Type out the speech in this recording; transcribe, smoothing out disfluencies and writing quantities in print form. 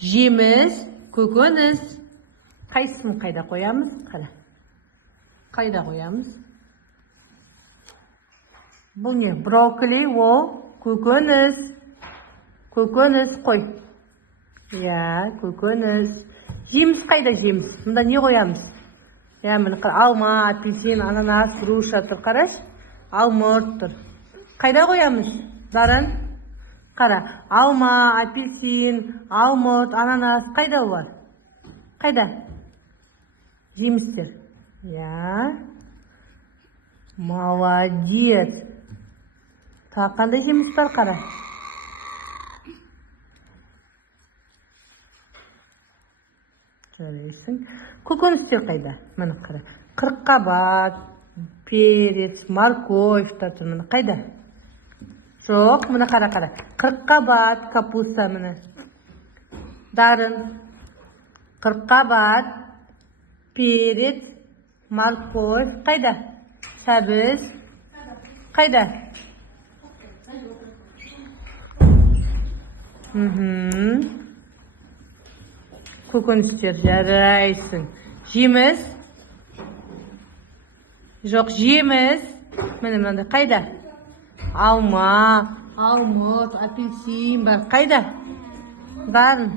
Жеміс, көкөніс. Қайсысын қайда қоямыз? Қара. Қайда қоямыз? Бұл не? Брокколи, ол көкөніс. Көкөніс қой. Көкөніс. Жеміс қайда жеміс? Мұнда не қоямыз? Міне алма, апельсин, ананас, груша тұр. Қараш? Алмұрт тұр. Қайда қоямыз? Дарын? Қара. Алма, апельсин, алмұрт, ананас. Қайда олар? Қайда? Жемістер. Молодец. Қандай жеміс бар? Қара. Көкөністер қайда? Міне қара. Қырыққабат, перец, морковь та тұр. Міне қайда? Жоқ, міне қара. Қырыққабат, капуста міне. Дарын. Қырыққабат, перец, морковь. Қайда? Сәбіз. Қайда? Көкөністер жарайсың. Жеміс. Жоқ, жеміс. Міне мынандай қайда? Алма, алмұрт, апельсин бар. Қайда? Барын.